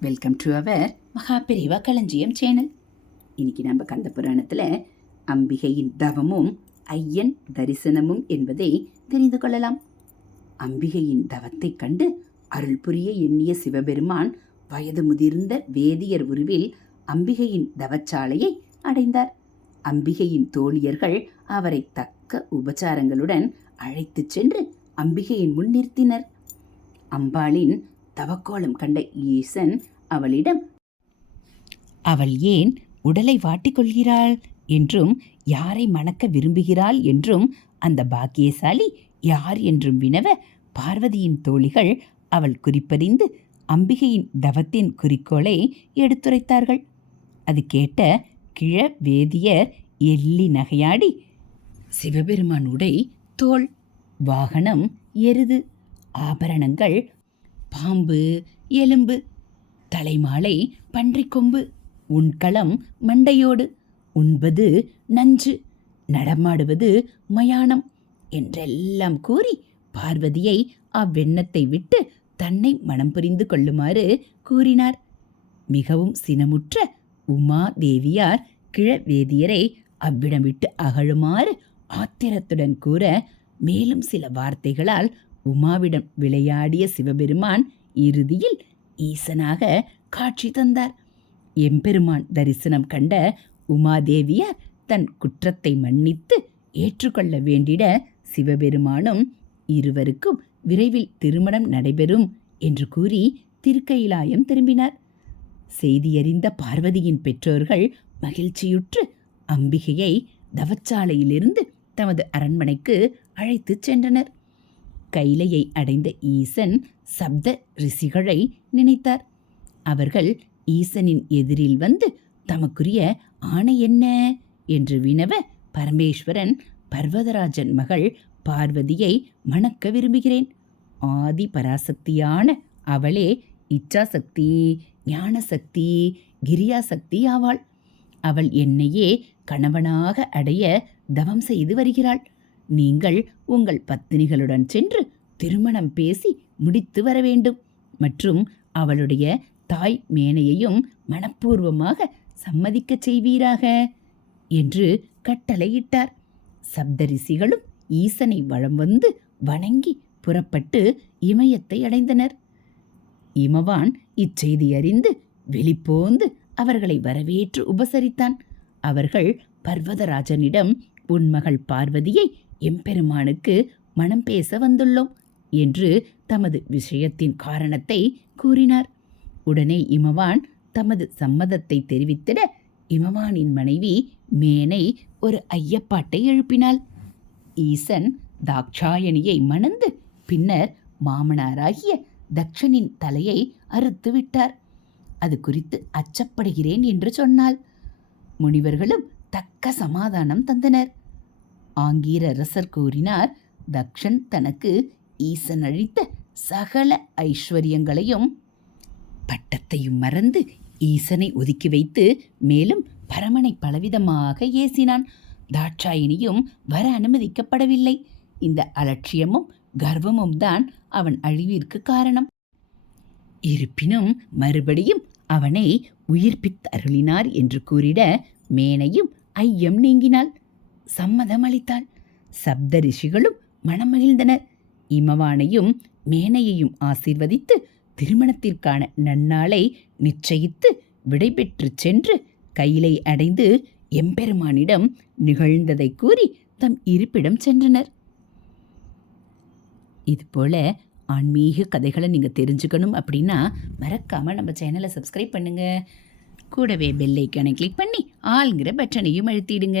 Welcome to our Maha Periyava களஞ்சியம் channel இன்னைக்கு நம்ம கந்த புராணத்தில் அம்பிகையின் தவமும் ஐயன் தரிசனமும் என்பதை தெரிந்து கொள்ளலாம். அம்பிகையின் தவத்தைக் கண்டு அருள் புரிய எண்ணிய சிவபெருமான் வயது முதிர்ந்த வேதியர் உருவில் அம்பிகையின் தவச்சாலையை அடைந்தார். அம்பிகையின் தோழியர்கள் அவரை தக்க உபச்சாரங்களுடன் அழைத்துச் சென்று அம்பிகையின் முன் நிறுத்தினர். அம்பாளின் தவக்கோலம் கண்ட ஈசன் அவளிடம் அவள் ஏன் உடலை வாட்டிக்கொள்கிறாள் என்றும் யாரை மணக்க விரும்புகிறாள் என்றும் அந்த பாக்கியசாலி யார் என்றும் வினவ பார்வதியின் தோழிகள் அவள் குறிப்பறிந்து அம்பிகையின் தவத்தின் குறிக்கோளை எடுத்துரைத்தார்கள். அது கேட்ட கிழ வேதியர் எள்ளி நகையாடி சிவபெருமான் உடை தோல் வாகனம் எருது ஆபரணங்கள் பாம்பு எலும்பு தலைமாலை பன்றிக்கொம்பு உண்களம் மண்டையோடு உண்பது நஞ்சு நடமாடுவது மயானம் என்றெல்லாம் கூறி பார்வதியை அவ்வெண்ணத்தை விட்டு தன்னை மனம் புரிந்து கொள்ளுமாறு கூறினார். மிகவும் சினமுற்ற உமா தேவியார் கிழவேதியரை அவ்விடம் விட்டு அகழுமாறு ஆத்திரத்துடன் கூற மேலும் சில வார்த்தைகளால் உமாவிடம் விளையாடிய சிவபெருமான் இறுதியில் ஈசனாக காட்சி தந்தார். எம்பெருமான் தரிசனம் கண்ட உமாதேவியார் தன் குற்றத்தை மன்னித்து ஏற்றுக்கொள்ள வேண்டிட சிவபெருமானும் இருவருக்கும் விரைவில் திருமணம் நடைபெறும் என்று கூறி திருக்கையிலாயம் திரும்பினார். செய்தியறிந்த பார்வதியின் பெற்றோர்கள் மகிழ்ச்சியுற்று அம்பிகையை தவச்சாலையிலிருந்து தமது அரண்மனைக்கு அழைத்துச் சென்றனர். கைலையை அடைந்த ஈசன் சப்த ரிஷிகளை நினைத்தார். அவர்கள் ஈசனின் எதிரில் வந்து தமக்குரிய ஆணை என்ன என்று வினவ பரமேஸ்வரன் பர்வதராஜன் மகள் பார்வதியை மணக்க விரும்புகிறேன். ஆதி பராசக்தியான அவளே இச்சாசக்தி ஞானசக்தி கிரியாசக்தி ஆவாள். அவள் என்னையே கணவனாக அடைய தவம் செய்து வருகிறாள். நீங்கள் உங்கள் பத்தினிகளுடன் சென்று திருமணம் பேசி முடித்து வர வேண்டும். மற்றும் அவளுடைய தாய் மேனையையும் மனப்பூர்வமாக சம்மதிக்கச் செய்வீராக? என்று கட்டளையிட்டார். சப்தரிசிகளும் ஈசனை வளம் வந்து வணங்கி புறப்பட்டு இமயத்தை அடைந்தனர். இமவான் இச்செய்தி அறிந்து வெளிப்போந்து அவர்களை வரவேற்று உபசரித்தான். அவர்கள் பர்வதராஜனிடம் உன் மகள் பார்வதியை எம்பெருமானுக்கு மனம் பேச வந்துள்ளோம் என்று தமது விஷயத்தின் காரணத்தை கூறினார். உடனே இமவான் தமது சம்மதத்தை தெரிவித்திட இமவானின் மனைவி மேனை ஒரு ஐயப்பாட்டை எழுப்பினாள். ஈசன் தாக்ஷாயணியை மணந்து பின்னர் மாமனாராகிய தக்ஷனின் தலையை அறுத்து விட்டார். அது குறித்து அச்சப்படுகிறேன் என்று சொன்னாள். முனிவர்களும் தக்க சமாதானம் தந்தனர். ஆங்கீரரசர் கூறினார் தக்ஷன் தனக்கு ஈசன் அழித்த சகல ஐஸ்வர்யங்களையும் பட்டத்தையும் மறந்து ஈசனை ஒதுக்கி வைத்து மேலும் பரமனை பலவிதமாக ஏசினான். தாட்சாயினியும் வர அனுமதிக்கப்படவில்லை. இந்த அலட்சியமும் கர்வமும் தான் அவன் அழிவிற்கு காரணம். இருப்பினும் மறுபடியும் அவனை உயிர்ப்பித்தருளினார் என்று கூறிட மேனையும் ஐயம் நீங்கினாள். சம்மதம் அளித்தாள் சப்த ரிஷிகளும் மனமகிழ்ந்தனர். இமவானையும் மேனையையும் ஆசீர்வதித்து திருமணத்திற்கான நன்னாளை நிச்சயித்து விடைபெற்று சென்று கையிலை அடைந்து எம்பெருமானிடம் நிகழ்ந்ததை கூறி தம் இருப்பிடம் சென்றனர். இதுபோல ஆன்மீக கதைகளை நீங்கள் தெரிஞ்சுக்கணும் அப்படின்னா மறக்காமல் நம்ம சேனலை சப்ஸ்கிரைப் பண்ணுங்கள் கூடவே பெல்லைக்கானை கிளிக் பண்ணி ஆளுங்கிற பட்டனையும் அழுத்திடுங்க.